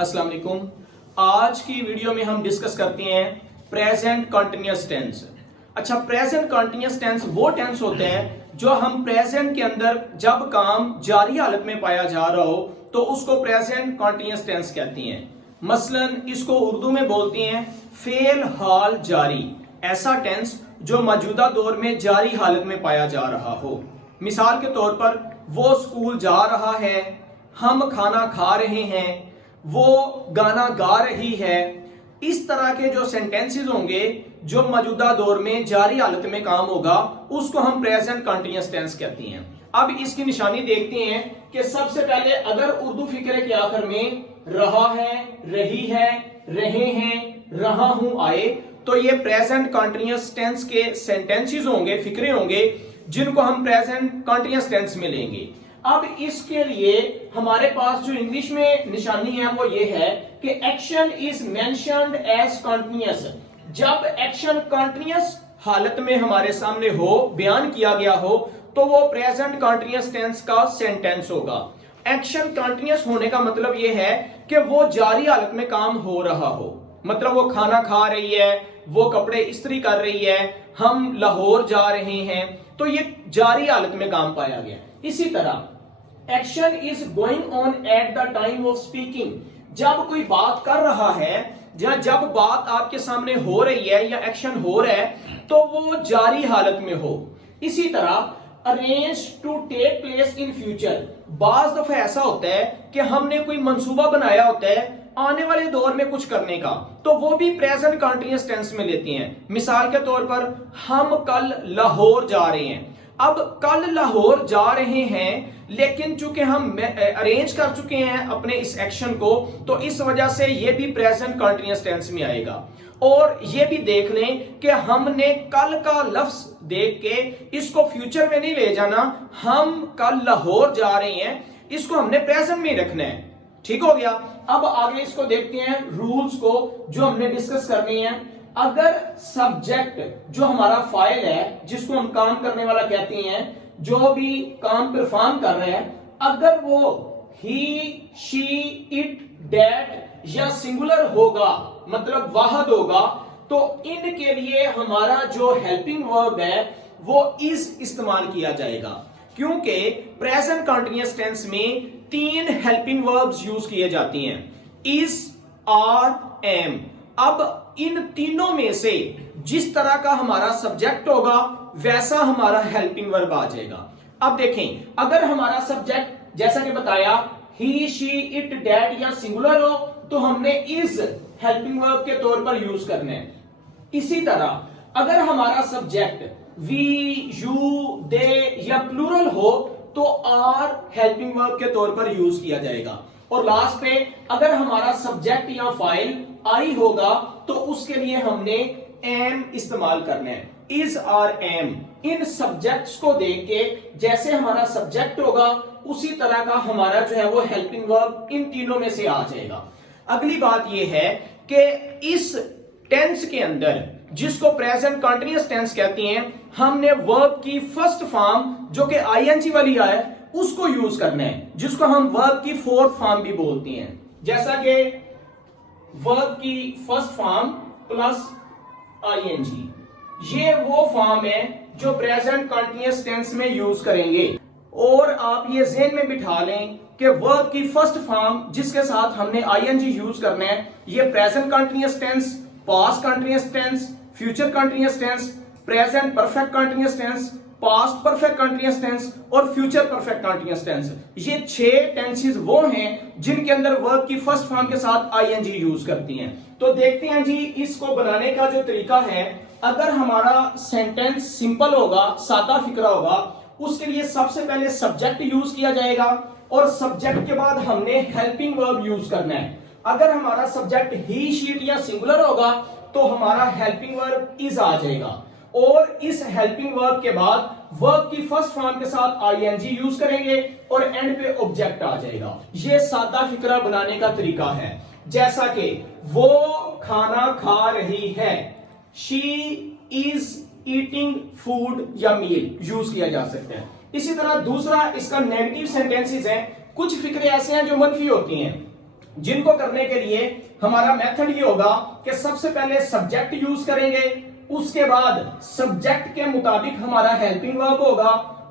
अस्सलाम वालेकुम। आज की वीडियो में हम डिस्कस करते हैं प्रेजेंट कंटिन्यूअस टेंस। अच्छा, प्रेजेंट कंटिन्यूअस टेंस वो टेंस होते हैं जो हम प्रेजेंट के अंदर जब काम जारी हालत में पाया जा रहा हो तो उसको प्रेजेंट कंटिन्यूअस टेंस कहती हैं। मसलन इसको उर्दू में बोलते हैं फेल हाल जारी, ऐसा टेंस जो मौजूदा दौर में जारी हालत में पाया जा रहा हो। मिसाल के तौर पर वो स्कूल जा रहा है, हम खाना खा रहे हैं, वो गाना गा रही है। इस तरह के जो सेंटेंसेस होंगे जो मौजूदा दौर में जारी हालत में काम होगा उसको हम प्रेजेंट कंटिन्यूअस टेंस कहती हैं। अब इसकी निशानी देखते हैं कि सबसे पहले अगर उर्दू फिक्रे के आखिर में रहा है, रही है, रहे हैं, रहा हूं आए तो ये प्रेजेंट कंटिन्यूअस टेंस के सेंटेंसेस होंगे, फिक्रे होंगे जिनको हम प्रेजेंट कंटिन्यूअस टेंस में लेंगे। अब इसके लिए हमारे पास जो इंग्लिश में निशानी है वो ये है कि action is mentioned as continuous. जब एक्शन कंटिन्यूअस हालत में हमारे सामने हो, बयान किया गया हो, तो वो प्रेजेंट कंटिन्यूअस टेंस का सेंटेंस होगा। एक्शन कंटिन्यूअस होने का मतलब ये है कि वो जारी हालत में काम हो रहा हो। मतलब वो खाना खा रही है, वो कपड़े इस्त्री कर रही है, हम लाहौर जा रहे हैं, तो ये जारी हालत में काम पाया गया। इसी तरह action is going on at the time of speaking. जब कोई बात कर रहा है या जब बात आपके सामने हो रही है या एक्शन हो रहा है तो वो जारी हालत में हो। इसी तरह arrange to take place in future. बाज दफा ऐसा होता है कि हमने कोई मंसूबा बनाया होता है आने वाले दौर में कुछ करने का, तो वो भी प्रेजेंट कंटिन्यूअस टेंस में लेती हैं। मिसाल के तौर पर हम कल लाहौर जा रहे हैं। अब कल लाहौर जा रहे हैं लेकिन चूंकि हम अरेंज कर चुके हैं अपने इस एक्शन को, तो इस वजह से ये भी प्रेजेंट कंटिन्यूअस टेंस में आएगा। और ये भी देख लें कि हमने कल का लफ्ज देख के इसको फ्यूचर में नहीं ले जाना, हम कल लाहौर जा रहे हैं, इसको हमने प्रेजेंट में रखना है। ठीक हो गया। अब आगे इसको देखते हैं रूल्स को जो हमने डिस्कस करनी है। अगर सब्जेक्ट जो हमारा फाइल है, जिसको हम काम करने वाला कहते हैं, जो भी काम परफॉर्म कर रहे हैं, अगर वो ही, शी, इट, दैट या सिंगुलर होगा, मतलब वाहद होगा, तो इनके लिए हमारा जो हेल्पिंग वर्ब है वो इज इस्तेमाल किया जाएगा। क्योंकि प्रेजेंट कंटिन्यूअस टेंस में 3 हेल्पिंग वर्ब्स यूज किए जाती हैं, इज, आर, एम। अब इन तीनों में से जिस तरह का हमारा सब्जेक्ट होगा वैसा हमारा हेल्पिंग वर्ब आ जाएगा। अब देखें, अगर हमारा सब्जेक्ट जैसा कि बताया ही, शी, इट, दैट या सिंगुलर हो तो हमने इज हेल्पिंग वर्ब के तौर पर यूज करना है। इसी तरह अगर हमारा सब्जेक्ट वी, यू, दे या प्लूरल हो तो आर हेल्पिंग वर्ब के तौर पर यूज किया जाएगा। और लास्ट पे अगर हमारा सब्जेक्ट या फाइल आई होगा तो उसके लिए हमने एम इस्तेमाल करना है, इज और एम। इन सब्जेक्ट्स को देख के जैसे हमारा सब्जेक्ट होगा उसी तरह का हमारा जो है वो हेल्पिंग वर्ब इन तीनों में से आ जाएगा। अगली बात यह है कि इस टेंस के अंदर जिसको प्रेजेंट कंटिन्यूअस टेंस कहती हैं, हमने वर्ब की फर्स्ट फॉर्म जो कि आईएनजी वाली है उसको यूज करना है, जिसको हम वर्ब की फोर्थ फॉर्म भी बोलते हैं। जैसा कि वर्ब की फर्स्ट फॉर्म प्लस आईएनजी, ये वो फॉर्म है जो प्रेजेंट कंटिन्यूअस टेंस में यूज करेंगे। और आप ये ज़हन में बिठा लें कि वर्ब की फर्स्ट फॉर्म जिसके साथ हमने आईएनजी यूज करना है, ये present continuous tense, past continuous tense, future continuous tense, present perfect continuous tense, past perfect continuous tense और फ्यूचर परफेक्ट कंटिन्यूअस टेंस। ये 6 टेंसेस वो हैं जिनके अंदर वर्ब की फर्स्ट फॉर्म के साथ आईएनजी यूज करती हैं। तो देखते हैं जी इसको बनाने का जो तरीका है। अगर हमारा सेंटेंस सिंपल होगा, सादा फिक्रा होगा, उसके लिए सबसे पहले सब्जेक्ट यूज किया जाएगा और सब्जेक्ट के बाद हमने हेल्पिंग वर्ब यूज करना है। अगर हमारा सब्जेक्ट ही, शीट या सिंगुलर होगा तो हमारा हेल्पिंग वर्ब इज आ जाएगा। और इस हेल्पिंग वर्ब के बाद वर्ब की फर्स्ट फॉर्म के साथ आईएनजी यूज करेंगे और एंड पे ऑब्जेक्ट आ जाएगा। ये सादा फिक्रा बनाने का तरीका है। जैसा कि वो खाना खा रही है, शी इज ईटिंग फूड या मील यूज किया जा सकता है। इसी तरह दूसरा इसका नेगेटिव सेंटेंसेस है। कुछ फिक्रे ऐसे हैं जो मनफी होती हैं, जिनको करने के लिए हमारा मेथड ये होगा कि सबसे पहले सब्जेक्ट यूज करेंगे, उसके बाद सब्जेक्ट के मुताबिक हमारा हेल्पिंग वर्ब होगा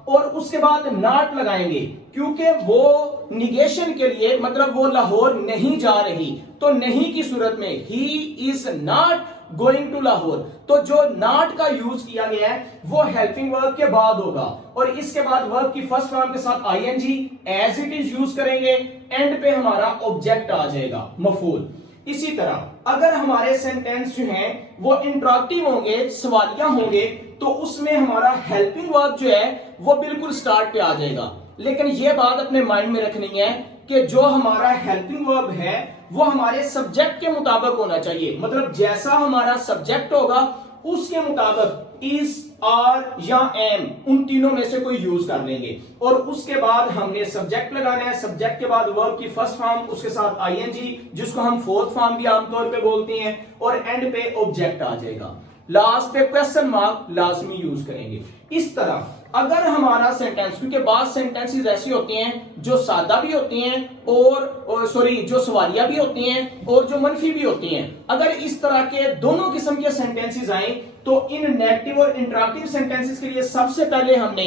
और उसके बाद नॉट लगाएंगे, क्योंकि वो निगेशन के लिए मतलब वो लाहौर नहीं जा रही, तो नहीं की सूरत में he is not going to Lahore, तो जो नॉट का यूज किया गया है वो हेल्पिंग वर्ब के बाद होगा और इसके बाद वर्ब की फर्स्ट फॉर्म के साथ ING as it is use करेंगे, एंड पे हमारा ऑब्जेक्ट आ जाएगा मफूल। इसी तरह अगर हमारे सेंटेंस जो हैं वो इंटरॉक्टिव होंगे, सवालिया होंगे, तो उसमें हमारा हेल्पिंग वर्ब जो है वो बिल्कुल स्टार्ट पे आ जाएगा। लेकिन ये बात अपने माइंड में रखनी है कि जो हमारा हेल्पिंग वर्ब है वो हमारे सब्जेक्ट के मुताबिक होना चाहिए, मतलब जैसा हमारा सब्जेक्ट होगा उसके मुताबिक इज, आर या एम, उन तीनों में से कोई यूज कर लेंगे और उसके बाद हमने सब्जेक्ट लगाना है, सब्जेक्ट के बाद वर्ब की फर्स्ट फॉर्म, उसके साथ आईएनजी जिसको हम फोर्थ फॉर्म भी आमतौर पे बोलते हैं, और एंड पे ऑब्जेक्ट आ जाएगा। लास्ट पे क्वेश्चन मार्क लाजमी यूज करेंगे। इस तरह अगर हमारा सेंटेंस, क्योंकि बाद सेंटेंसेस ऐसी होती हैं जो सादा भी होती हैं और सॉरी जो सवालिया भी होती हैं और जो मनफी भी होती हैं, अगर इस तरह के दोनों किस्म के सेंटेंसेस आए तो इन नेगेटिव और इंटरॉक्टिव सेंटेंसेस के लिए सबसे पहले हमने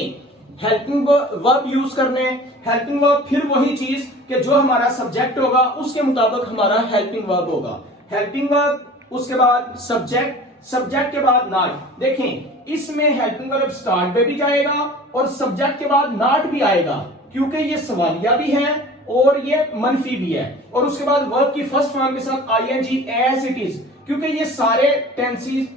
हेल्पिंग वर्ब यूज करने हैं। हेल्पिंग वर्ब फिर वही चीज कि जो हमारा सब्जेक्ट होगा उसके मुताबिक हमारा हेल्पिंग वर्ब होगा। हेल्पिंग वर्ब, उसके बाद सब्जेक्ट, सब्जेक्ट के बाद नॉट। देखें इसमें हेल्पिंग वर्ब स्टार्ट पे भी जाएगा और सब्जेक्ट के बाद नॉट भी आएगा, क्योंकि ये सवालिया भी है और ये मनफी भी है, और उसके बाद वर्ब की फर्स्ट फॉर्म के साथ आईएनजी एज इट इज, क्योंकि ये सारे टेंसेस,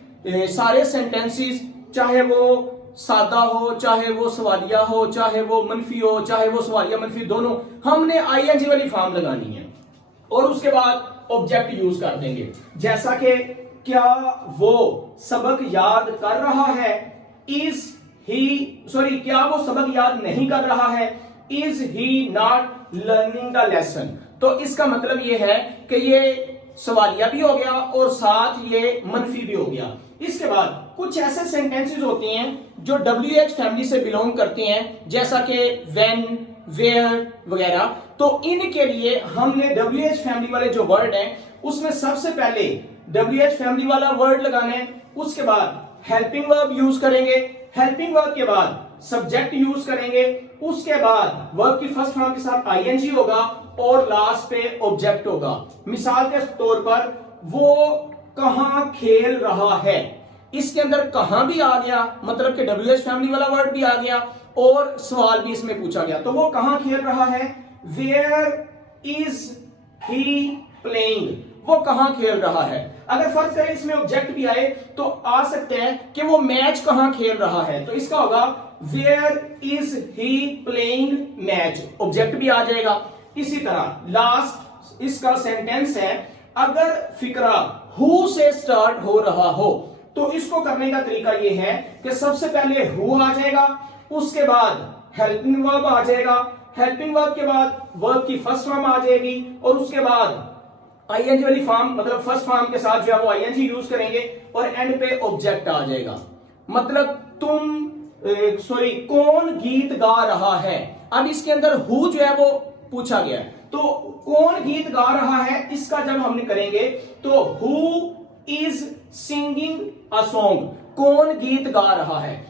सारे सेंटेंसेस चाहे वो सादा हो, चाहे वो सवालिया हो, चाहे वो मनफी हो, चाहे वो सवालिया मनफी, दोनों हमने आईएनजी वाली फॉर्म लगानी है और उसके बाद ऑब्जेक्ट यूज कर देंगे। जैसा कि क्या वो सबक याद कर रहा है, इज ही, सॉरी क्या वो सबक याद नहीं कर रहा है, is he not learning the lesson. तो इसका मतलब ये है कि ये सवालिया भी हो गया और साथ ये मनफी भी हो गया। इसके बाद कुछ ऐसे सेंटेंसेस होते हैं जो WH फैमिली से बिलोंग करते हैं, जैसा कि व्हेन, वेयर वगैरह, तो इनके लिए हमने WH फैमिली वाले जो वर्ड हैं उसमें सबसे पहले WH फैमिली वाला वर्ड लगाना है, उसके बाद हेल्पिंग वर्ब यूज करेंगे, हेल्पिंग वर्ब के बाद सब्जेक्ट यूज करेंगे, उसके बाद वर्ब की फर्स्ट फॉर्म के साथ आईएनजी होगा और लास्ट पे ऑब्जेक्ट होगा। मिसाल के तौर पर वो कहां खेल रहा है, इसके अंदर कहां भी आ गया, मतलब कि WH फैमिली वाला वर्ड भी आ गया और सवाल भी इसमें पूछा गया, तो वो कहां खेल रहा है, वेयर इज ही प्लेइंग, वो कहां खेल रहा है। अगर फर्ज करें इसमें ऑब्जेक्ट भी आए तो आ सकते हैं कि वो मैच कहां खेल रहा है, तो इसका होगा where is he playing match, object भी आ जाएगा। इसी तरह लास्ट इसका सेंटेंस है, अगर फिक्रा हु से स्टार्ट हो रहा हो, तो इसको करने का तरीका यह है कि सबसे पहले हु आ जाएगा, उसके बाद हेल्पिंग वर्ब आ जाएगा, हेल्पिंग वर्ब के बाद वर्ब की फर्स्ट फॉर्म आ जाएगी और उसके बाद आईएनजी वाली फॉर्म, मतलब फर्स्ट फॉर्म के साथ जो है वो आईएनजी यूज करेंगे और एंड पे ऑब्जेक्ट आ जाएगा। मतलब कौन गीत गा रहा है, अब इसके अंदर हु जो है वो पूछा गया है, तो कौन गीत गा रहा है इसका जब हमने करेंगे तो who is singing a song, कौन गीत गा रहा है।